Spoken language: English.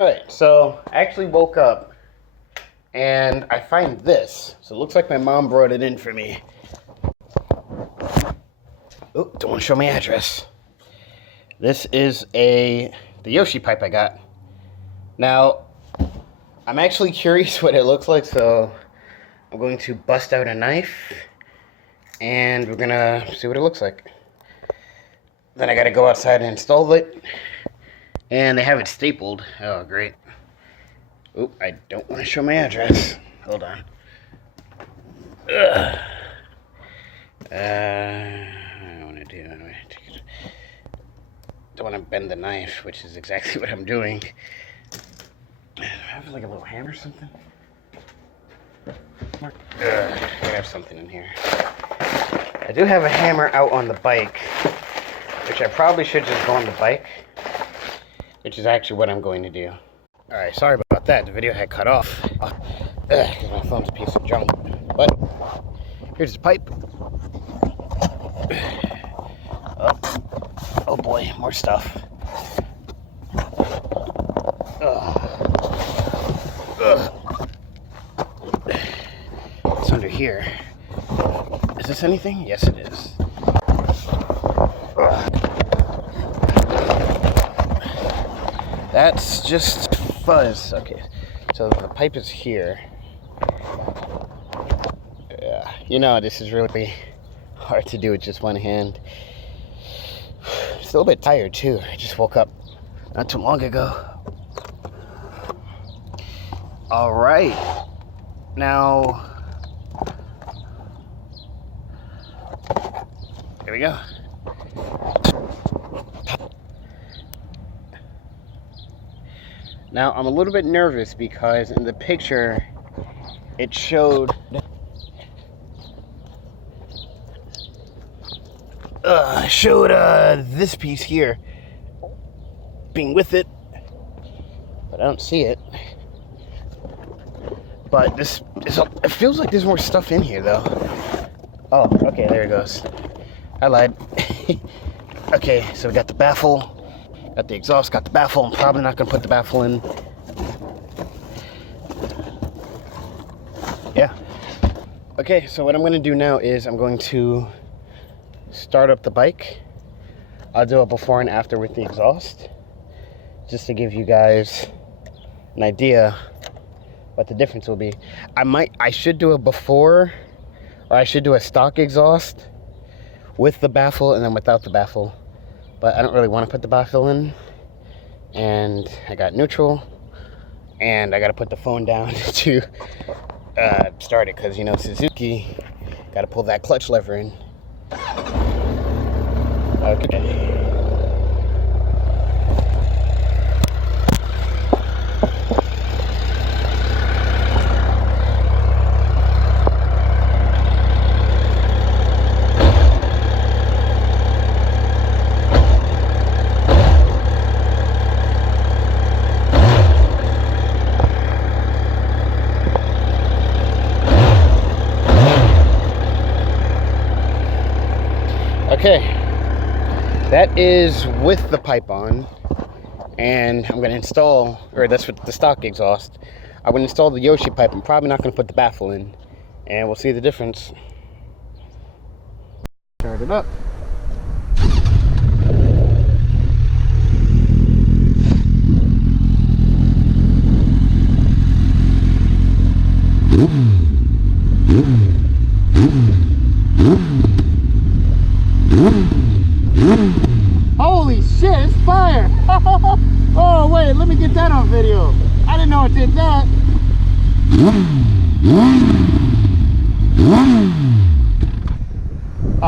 Alright, so I actually woke up and I find this. So it looks like my mom brought it in for me. Oh, don't want to show my address. This is the Yoshi pipe I got. Now, I'm actually curious what it looks like, so I'm going to bust out a knife and we're gonna see what it looks like. Then I gotta go outside and install it. And they have it stapled. Oh, great. Oh, I don't want to show my address. Hold on. I don't want to do. Don't want to bend the knife, which is exactly what I'm doing. Do I have like a little hammer or something? I have something in here. I do have a hammer out on the bike, which I probably should just go on the bike, which is actually what I'm going to do. Alright, sorry about that. The video had cut off. Because my phone's a piece of junk. But, here's the pipe. Oh boy, more stuff. It's under here. Is this anything? Yes, it is. That's just fuzz. Okay, so the pipe is here. Yeah, you know, this is really hard to do with just one hand. Still a bit tired too. I just woke up not too long ago. All right, now here we go. Now, I'm a little bit nervous because in the picture, it showed this piece here being with it, but I don't see it. But it feels like there's more stuff in here, though. Oh, okay, there it goes. I lied. Okay, so we got the baffle. Got the exhaust, got the baffle. I'm probably not going to put the baffle in. Yeah. Okay, so what I'm going to do now is I'm going to start up the bike. I'll do a before and after with the exhaust, just to give you guys an idea what the difference will be. I should do a before, or I should do a stock exhaust with the baffle and then without the baffle. But I don't really want to put the baffle in, and I got neutral, and I got to put the phone down to start it, because, you know, Suzuki, got to pull that clutch lever in. Okay. Okay, that is with the pipe on, and I'm going to install, or that's with the stock exhaust. I'm going to install the Yoshi pipe. I'm probably not going to put the baffle in, and we'll see the difference. Start it up. Holy shit, it's fire! Oh wait, let me get that on video. I didn't know it did that.